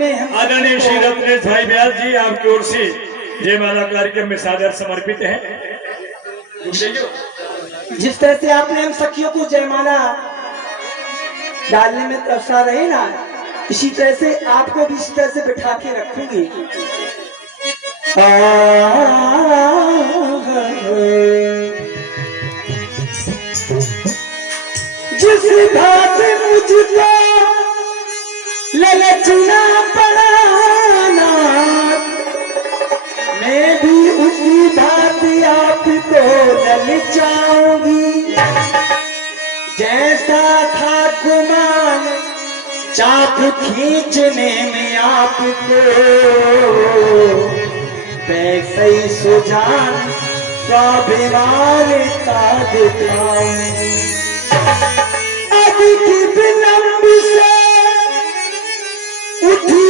उन्होंने हम आदरणीय श्री रत्नेश भाई व्यास जी आपकी ओर से जयमाला कार्यक्रम में सादर समर्पित है। जिस तरह से आपने हम सखियों को जयमाला डालने में तरसा रहे ना, इसी तरह से आपको भी इस तरह से बिठा के रखूंगी। जिस बात मुझको ललचना पड़ाना, मैं भी उसी बात आपको ललचाऊंगी। जैसा था गुमान चाप खींचने में आपको, वैसे ही सुजान स्वाभिमान का दिखाऊंगी। अधिक विलंब से उठी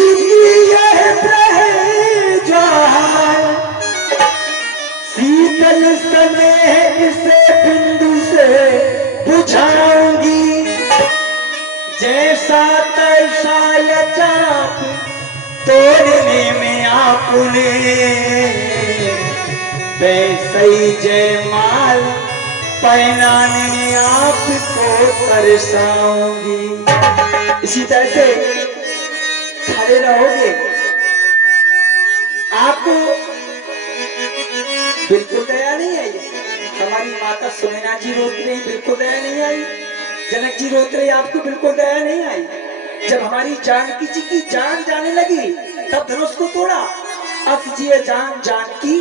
यह प्रहजान, शीतल स्नेह से बिंदु से बुझाऊंगी। जैसा तैसा चाप तोड़ने में आपने, वैसे ही जयमाल पहनाने में आपको तरसाऊंगी। इसी तरह से खड़े रहोगे। आपको बिल्कुल दया नहीं आई। हमारी माता सुनैना जी रोत रही, बिल्कुल दया नहीं आई। जनक जी रोत रहे, आपको बिल्कुल दया नहीं आई। जब हमारी जानकी जी की जान जाने लगी तब धनुष को तोड़ा। अब जी जानकी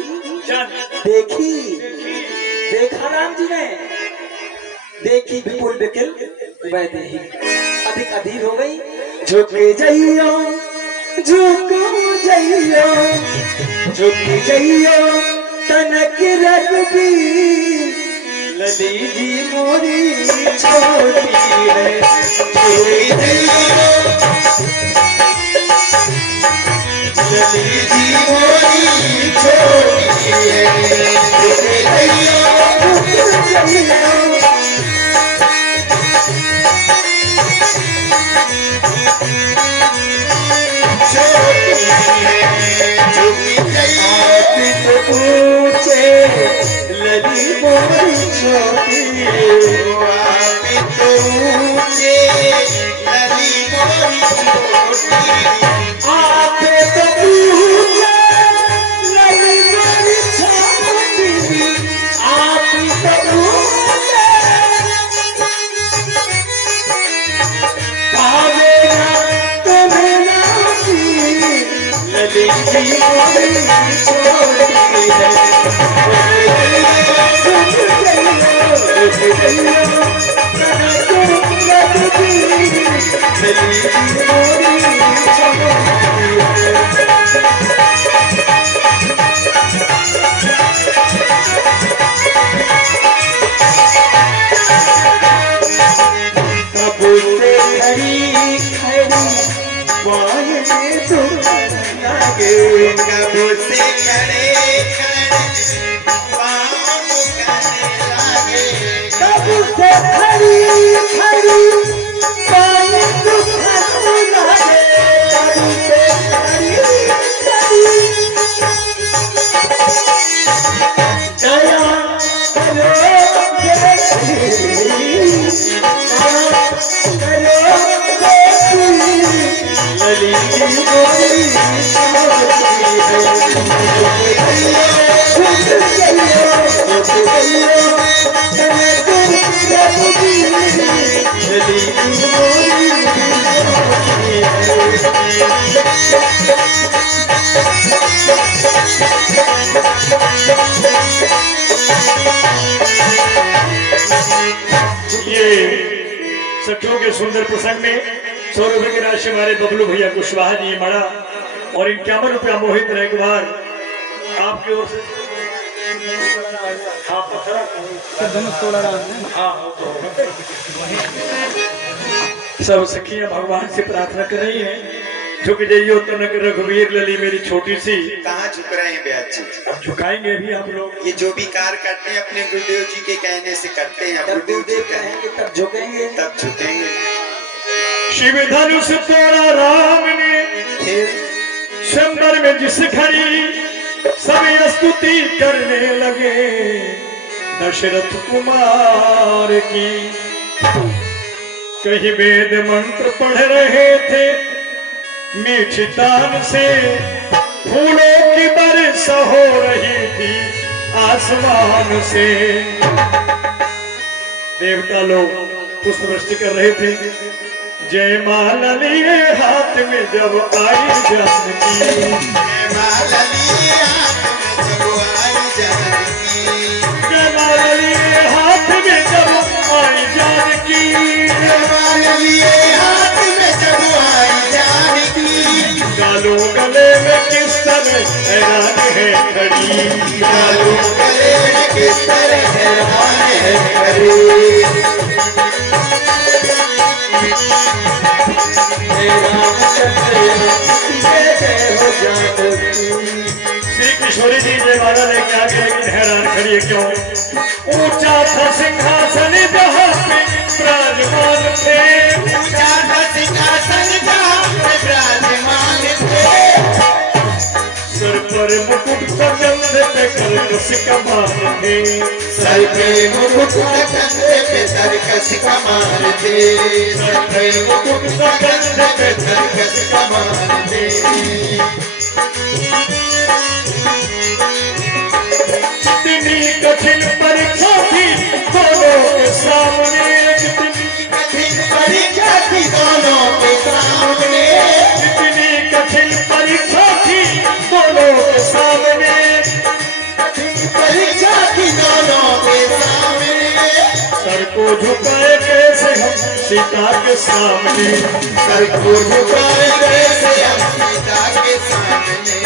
देखी, देखा राम जी ने देखी विपुल विकिल वह देही अधिक अधीर हो गई। झुके जइयो झुको जइयो झुके जइयो तनक रघुबीर, लली जी मोरी छोटी है। झुके जइयो लली जी मोरी छोटी है। झुके जइयो झुके जइयो ऊंचे लली मोरी छोटी, आप तो ऊंचे लली मोरी छोटी। आप तो ऊंचे लली मोरी छोटी, आप तो ऊंचे पावे ना तुम्हें नाची, लली जी मोरी छोटी। कबू से खड़े खड़े पाँव करने लगे, कबू से खड़ी खड़ी पाँव दुखाने लगे, कबू से खड़ी खड़ी दया करो लली जी मोरी ये सखियों के सुंदर प्रसंग में 100 रुपए की राशि हमारे बबलू भैया कुशवाहा जी मड़ा और 51 रुपया मोहित रैगवार आपकी ओर से। सब सखियां भगवान से प्रार्थना कर रही हैं, झुक जाइयो तनक रघुवीर लली मेरी छोटी सी। कहाँ झुक रहे हैं ब्याज जी? अब झुकाएंगे भी आप लोग। ये जो भी कार्य करते हैं अपने गुरुदेव जी के कहने से करते हैं। गुरुदेव जी कहेंगे तब झुकेंगे, तब झुकेंगे। शिव धनुष तोड़ा राम ने फिर में जिस घड़ी सब स्तुति करने लगे दशरथ कुमार की। कहीं वेद मंत्र पढ़ रहे थे मीठी तान से, फूलों की बारिश हो रही थी आसमान से। देवता लोग पुष्पवृष्टि कर रहे थे। जयमाला लिए हाथ में जब आई जानकी, जयमाला लिए हाथ में जब आई जानकी, जयमाला लिए हाथ में जब आई जानकी, जयमाला लिए हाथ में जब आई जानकी। डालो गले में किस तरह हैरान है खड़ी, डालो गले में किस तरह हैरान है खड़ी। श्री किशोरी जी जयमाला लेके आ गए, लेकिन हैरान खड़ी है क्यों? ऊंचा था सिंहासन जहाँ पे विराजमान थे, ऊंचा था सिंहासन जहाँ पे विराजमान थे। सर पर मुकुट कंधे पे कर्कश कमान थे, सर पे मुकुट कंधे पे सर्कस कमान थे, सर पे मुकुट कंधे पे सर्कस कमान थे। कितनी कठिन परीक्षा थी दोनों के सामने, कितनी कठिन परीक्षा थी दोनों के सामने, कितनी कठिन परीक्षा थी दोनों के सामने, कठिन परीक्षा थी दोनों के सामने। सर को झुकाए कैसे हम सीता के सामने, सर को झुकाए कैसे हम सीता के सामने।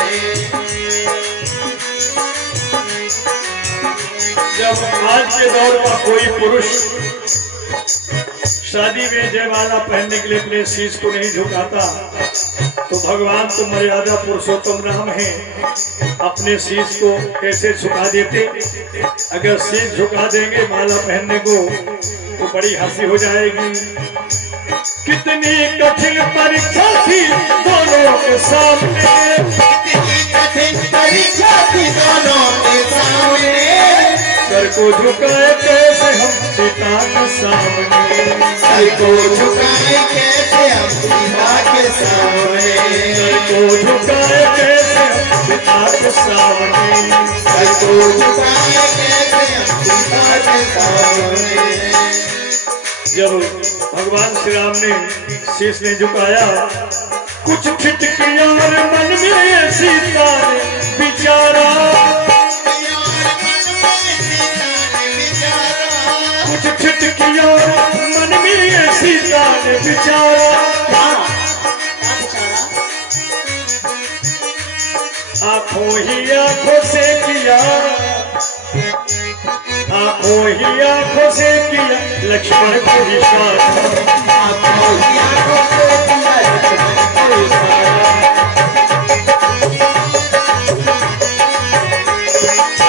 जब आज के दौर का कोई पुरुष शादी में जयमाला पहनने के लिए अपने शीश को नहीं झुकाता तो भगवान तो मर्यादा पुरुषोत्तम राम है, अपने शीश को कैसे झुका देते? अगर शीश झुका देंगे माला पहनने को तो बड़ी हंसी हो जाएगी। कितनी कठिन परीक्षा थी दोनों के सामने, कितनी कठिन परीक्षा थी दोनों के सामने। सर को झुकाए कैसे हम सीता के सामने, सर को झुकाए कैसे हम सीता के सामने, सर को झुकाए कैसे हम सीता के सामने, सर को झुकाए कैसे हम सीता के सामने। जब भगवान श्री राम ने शीश ने झुकाया, कुछ छिटकियां मन में सीता ने विचारा, कुछ छिटकियां मन में सीता ने विचारा। आंखों ही आंखों से किया, आंखों ही आंखों से किया लक्ष्मण को इशारा, आंखों ही आंखों से किया लक्ष्मण को इशारा।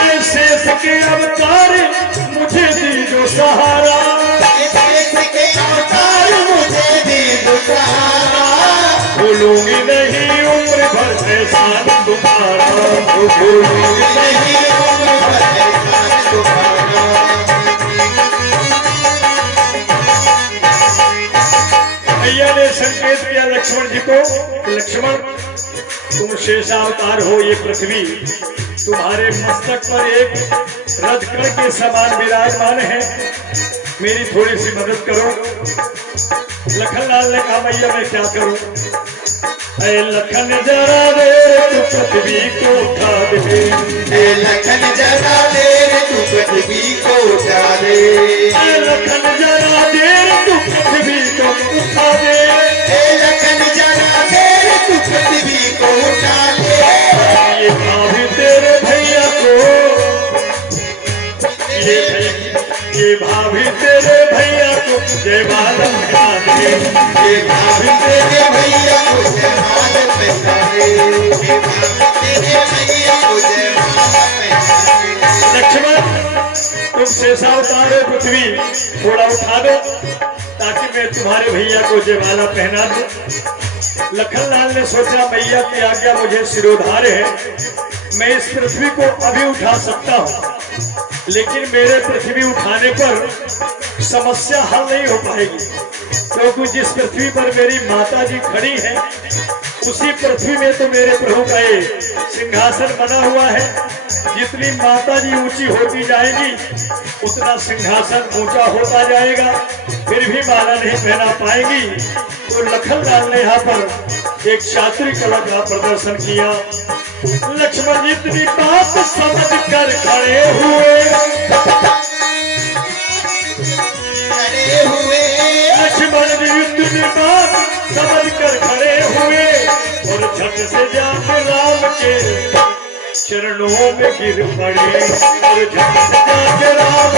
ऐसे सके अवतार मुझे दी जो सहारा, ऐसे के अवतार मुझे दी जो सहारा। भूलूंगी नहीं उम्र भर एहसान तुम्हारा, भूलूंगी नहीं उम्र भर एहसान तुम्हारा। भैया ने संकेत किया लक्ष्मण जी को, लक्ष्मण तुम शेषावतार हो, ये पृथ्वी तुम्हारे मस्तक पर एक रजकण के समान विराजमान है, मेरी थोड़ी सी मदद करो। लखनलाल ने कहा भैया मैं क्या करूं? ऐ लखन जरा देर तू पृथ्वी को उठा दे, ए लखन जरा देर तू पृथ्वी को उठा दे, ऐ लखन जरा देर तू पृथ्वी को उठा दे, ए लखन जरा देर तू पृथ्वी को उठा ले। ये भाभी तेरे भैया को, ये भाभी तेरे भैया को जयमाला पहना दे, ये भाभी तेरे भैया को जयमाला पहना दे, ये भाभी तेरे भैया को जयमाला पहना दे। लक्ष्मण तुम शेषावतार हो, पृथ्वी थोड़ा उठा दो ताकि मैं तुम्हारे भैया को जयमाला पहना दूं। लखनलाल ने सोचा मैया की आज्ञा मुझे सिरोधार्य है, मैं इस पृथ्वी को अभी उठा सकता हूँ, लेकिन मेरे पृथ्वी उठाने पर समस्या हल नहीं हो पाएगी, क्योंकि जिस पृथ्वी पर मेरी माता जी खड़ी है उसी पृथ्वी में तो मेरे प्रभु का ये सिंहासन बना हुआ है। जितनी माता जी ऊंची होती जाएगी उतना सिंहासन ऊंचा होता जाएगा, फिर भी माला नहीं पहना पाएंगी। तो लखनलाल ने यहाँ पर एक चातुरी कला का प्रदर्शन किया। लक्ष्मण जी इतनी बात समझ कर खड़े हुए, लक्ष्मण जी इतनी बात समझ कर खड़े हुए और झट से जाके राम के चरणों में गिर पड़े, और झट से जाके राम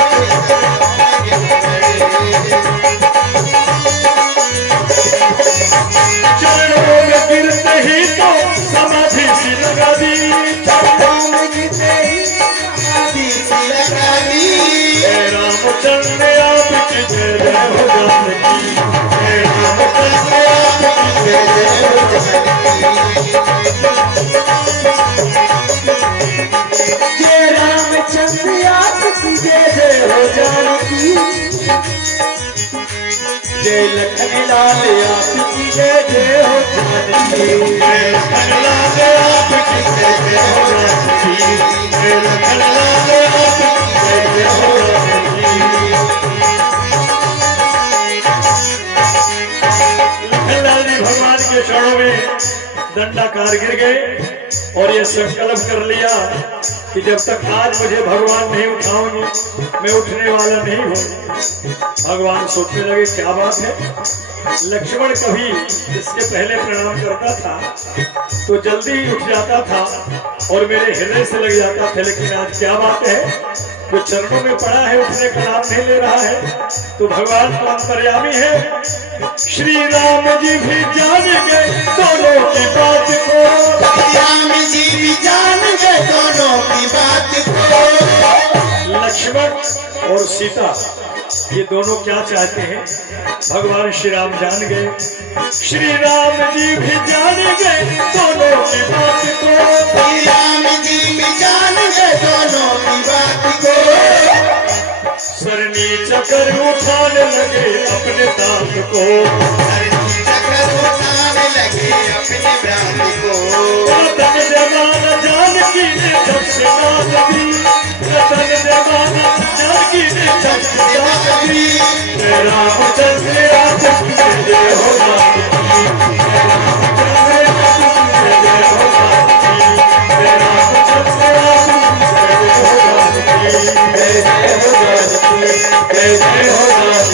चरणों में गिरते ही तो समाधि सी लगा दी, चरणों में गिरते ही समाधि सी लगा दी। रामचंद्र आपकी जय जय हो जानकी, रामचंद्र आपकी जय जय हो जानकी, जय रामचंद्र आपकी जय जय हो जानकी, जय लखनलाल आपकी जय जय हो जानकी, जय लखनलाल आपकी जय जय हो जानकी, जय लखनलाल आपकी जय जय हो जानकी। लखनलाल जी भगवान के चरणों में दंडाकार गिर गए और ये संकल्प कर लिया कि जब तक आज मुझे भगवान नहीं उठाओगे मैं उठने वाला नहीं हूँ। भगवान सोचने लगे क्या बात है, लक्ष्मण कभी इसके पहले प्रणाम करता था तो जल्दी ही उठ जाता था और मेरे हृदय से लग जाता था, लेकिन आज क्या बात है वो चरणों में पड़ा है, उठने का नाम नहीं ले रहा है। तो भगवान तो अंतर्यामी है। श्री राम जी भी जान गए दोनों की बात को, राम जी भी जान गए दोनों की बात को। लक्ष्मण और सीता ये दोनों क्या चाहते हैं भगवान श्री राम जान गए। श्री राम जी भी जान गए दोनों की बात को, राम जी भी जान गए दोनों की बात को। सरनी चक्कर उठाने लगे अपने दांत को, चक्कर उठाने लगे अपने व्याधि को। रतन देवाना जानकी ने जब से बात दी, रतन देवाना जानकी ने जब से बात दी। रामचंद्र आपकी जय जय हो जानकी, रामचंद्र आपकी जय जय हो जानकी, रामचंद्र आपकी जय जय हो जानकी, जय जय हो जानकी, जय जय हो जानकी।